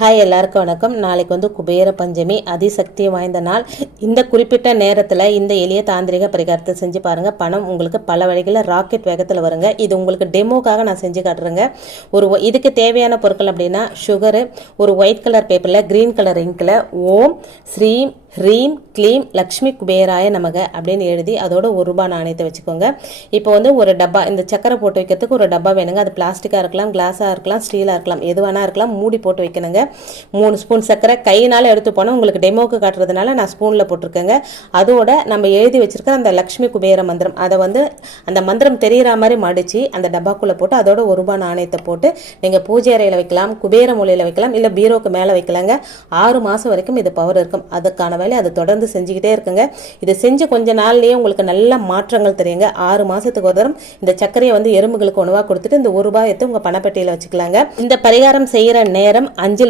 Hi எல்லாருக்கும் வணக்கம். நாளைக்கு வந்து குபேர பஞ்சமி, அதிசக்தி வாய்ந்த நாள். இந்த குறிப்பிட்ட நேரத்தில் இந்த எளிய தாந்திரிக பரிகாரத்தை செஞ்சு பாருங்கள். பணம் உங்களுக்கு பல வழிகளில் ராக்கெட் வேகத்தில் வருங்க. இது உங்களுக்கு டெமோக்காக நான் செஞ்சு காட்டுறேங்க. இதுக்கு தேவையான பொருட்கள் அப்படின்னா சுகரு, ஒரு ஒயிட் கலர் பேப்பரில் க்ரீன் கலர் இங்கில் ஓம் ஸ்ரீம் ஹ்ரீம் க்ளீம் லக்ஷ்மி குபேராய நமக அப்படின்னு எழுதி அதோட ₹1 நாணயத்தை வச்சுக்கோங்க. இப்போ வந்து ஒரு டப்பா, இந்த சக்கரை போட்டு வைக்கிறதுக்கு ஒரு டப்பா வேணுங்க. அது பிளாஸ்டிக்காக இருக்கலாம், கிளாஸாக இருக்கலாம், ஸ்டீலாக இருக்கலாம், எது வேணா இருக்கலாம். மூடி போட்டு வைக்கணுங்க. 3 ஸ்பூன் சக்கரை கையினால் எடுத்து போனால் உங்களுக்கு டெமோக்கு காட்டுறதுனால நான் ஸ்பூனில் போட்டிருக்கேங்க. அதோட நம்ம எழுதி வச்சிருக்க அந்த லக்ஷ்மி குபேர மந்திரம், அதை வந்து அந்த மந்திரம் தெரிகிற மாதிரி மடித்து அந்த டப்பாக்குள்ளே போட்டு அதோட ₹1 நாணயத்தை போட்டு நீங்கள் பூஜை அறையில் வைக்கலாம், குபேர மூலையில் வைக்கலாம், இல்லை பீரோக்கு மேலே வைக்கலாங்க. 6 மாதம் வரைக்கும் இது பவர் இருக்கும். அதுக்கான வேலை அதை தொடர்ந்து செஞ்சுக்கிட்டே இருக்குங்க. இதை செஞ்சு கொஞ்ச நாள்லயே உங்களுக்கு நல்ல மாற்றங்கள் தெரியுங்க. 6 மாசத்துக்கு ஒரு தரம் இந்த சர்க்கரையை வந்து எறும்புகளுக்கு உணவாக கொடுத்துட்டு இந்த ₹1 எடுத்து உங்க பணப்பெட்டியில வச்சுக்கலாங்க. இந்த பரிகாரம் செய்யற நேரம் 5